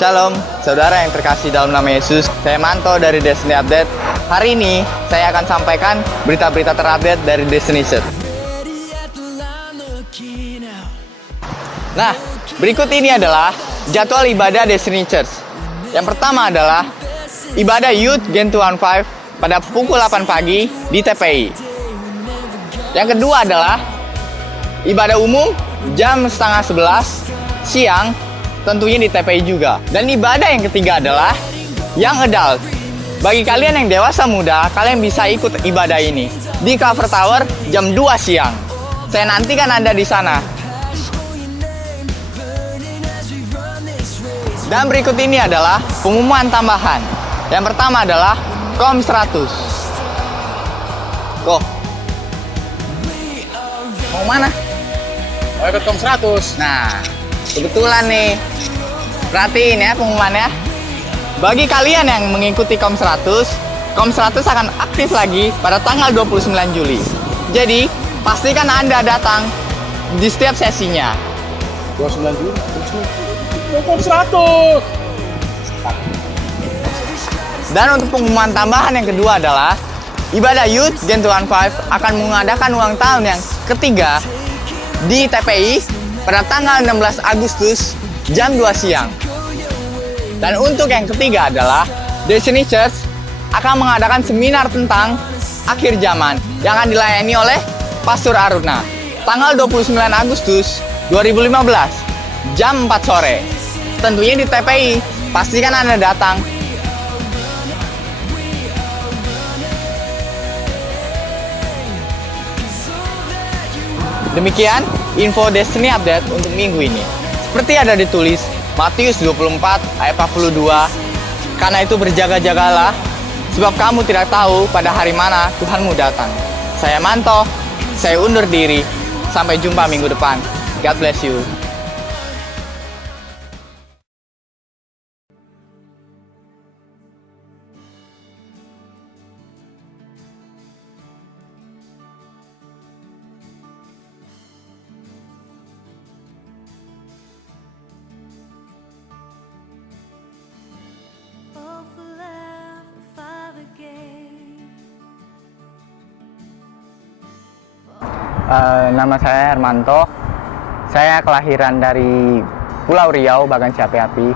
Shalom, saudara yang terkasih dalam nama Yesus. Saya Manto dari Destiny Update. Hari ini saya akan sampaikan berita-berita terupdate dari Destiny Church. Nah, berikut ini adalah jadwal ibadah Destiny Church. Yang pertama adalah ibadah Youth Gen 215 pada pukul 8 pagi di TPI. Yang kedua adalah ibadah umum jam setengah 11 siang, tentunya di TPI juga. Dan ibadah yang ketiga adalah Young Adult. Bagi kalian yang dewasa muda, kalian bisa ikut ibadah ini di Cover Tower jam 2 siang. Saya nantikan Anda di sana. Dan berikut ini adalah pengumuman tambahan. Yang pertama adalah KOM 100. Kok? Mau mana? Mau ikut KOM 100. Nah, kebetulan nih. Perhatiin ya pengumumannya. Bagi kalian yang mengikuti KOM 100 akan aktif lagi pada tanggal 29 Juli. Jadi, pastikan Anda datang di setiap sesinya. 29 Juli? KOM 100! Dan untuk pengumuman tambahan yang kedua adalah ibadah Youth Gen 215 akan mengadakan ulang tahun yang ketiga di TPI pada tanggal 16 Agustus jam 2 siang. Dan untuk yang ketiga adalah Destiny Church akan mengadakan seminar tentang akhir zaman yang akan dilayani oleh Pastor Aruna tanggal 29 Agustus 2015 jam 4 sore. Tentunya di TPI, pastikan Anda datang. Demikian info Destiny Update untuk minggu ini. Seperti ada ditulis Matius 24 ayat 42, karena itu berjaga-jagalah, sebab kamu tidak tahu pada hari mana Tuhanmu datang. Saya Manto, saya undur diri. Sampai jumpa minggu depan. God bless you. Nama saya Hermanto. Saya kelahiran dari Pulau Riau, Bagan Api.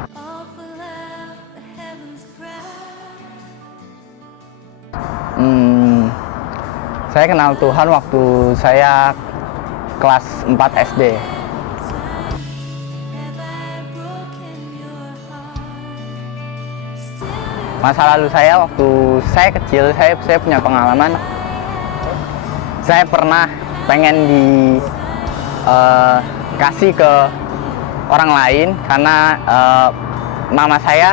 Saya kenal Tuhan waktu saya kelas 4 SD. Masa lalu saya waktu saya kecil, saya punya pengalaman. Saya pernah pengen dikasih ke orang lain karena mama saya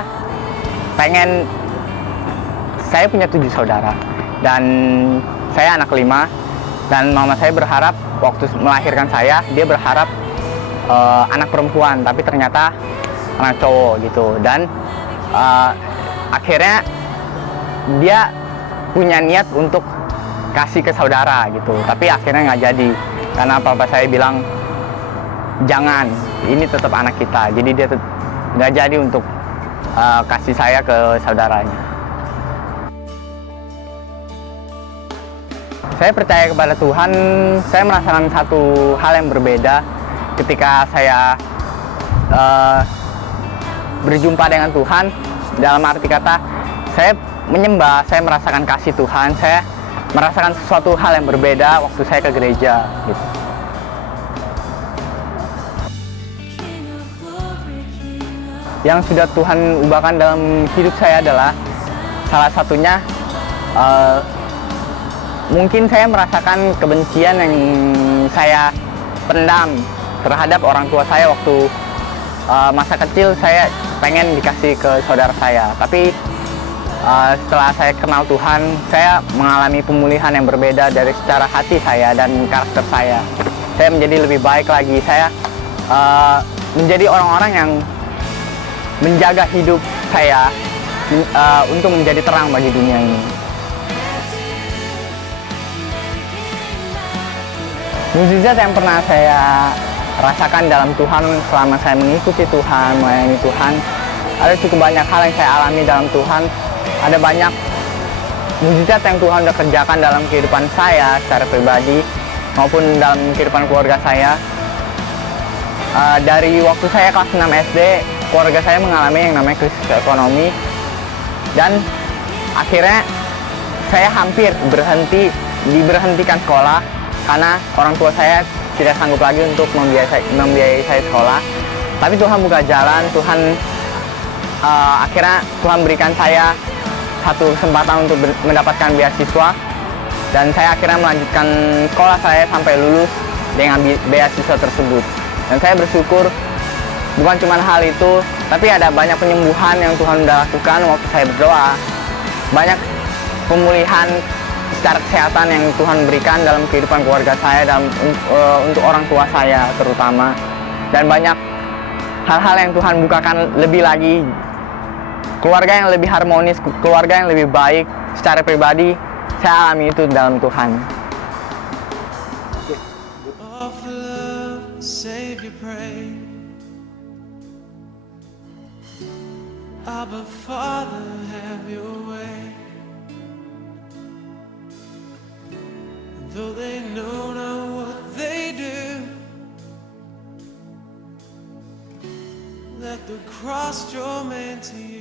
pengen. Saya punya 7 saudara dan saya anak 5, dan mama saya berharap waktu melahirkan saya, dia berharap anak perempuan, tapi ternyata anak cowok gitu. Dan akhirnya dia punya niat untuk kasih ke saudara gitu, tapi akhirnya nggak jadi karena papa saya bilang jangan, ini tetap anak kita. Jadi dia nggak jadi untuk kasih saya ke saudaranya. Saya percaya kepada Tuhan. Saya merasakan satu hal yang berbeda ketika saya berjumpa dengan Tuhan. Dalam arti kata, saya menyembah, saya merasakan kasih Tuhan, saya merasakan sesuatu hal yang berbeda waktu saya ke gereja gitu. Yang sudah Tuhan ubahkan dalam hidup saya adalah salah satunya mungkin saya merasakan kebencian yang saya pendam terhadap orang tua saya waktu masa kecil. Saya pengen dikasih ke saudara saya, tapi setelah saya kenal Tuhan, saya mengalami pemulihan yang berbeda dari secara hati saya dan karakter saya. Saya menjadi lebih baik lagi. Saya menjadi orang-orang yang menjaga hidup saya untuk menjadi terang bagi dunia ini. Mukjizat yang pernah saya rasakan dalam Tuhan selama saya mengikuti Tuhan, melayani Tuhan ada cukup banyak hal yang saya alami dalam Tuhan. Ada banyak mujizat yang Tuhan udah kerjakan dalam kehidupan saya secara pribadi maupun dalam kehidupan keluarga saya. Dari waktu saya kelas 6 SD, keluarga saya mengalami yang namanya krisis ekonomi, dan akhirnya saya hampir diberhentikan sekolah karena orang tua saya tidak sanggup lagi untuk membiayai saya sekolah. Tapi Tuhan buka jalan, akhirnya Tuhan berikan saya satu kesempatan untuk mendapatkan beasiswa, dan saya akhirnya melanjutkan sekolah saya sampai lulus dengan beasiswa tersebut. Dan saya bersyukur bukan cuma hal itu, tapi ada banyak penyembuhan yang Tuhan sudah lakukan waktu saya berdoa. Banyak pemulihan secara kesehatan yang Tuhan berikan dalam kehidupan keluarga saya, untuk orang tua saya terutama. Dan banyak hal-hal yang Tuhan bukakan lebih lagi, keluarga yang lebih harmonis, keluarga yang lebih baik. Secara pribadi, saya alami itu dalam Tuhan. Savior, pray. Abba, Father, have your way. Though they know not what they do, let the cross draw men to you.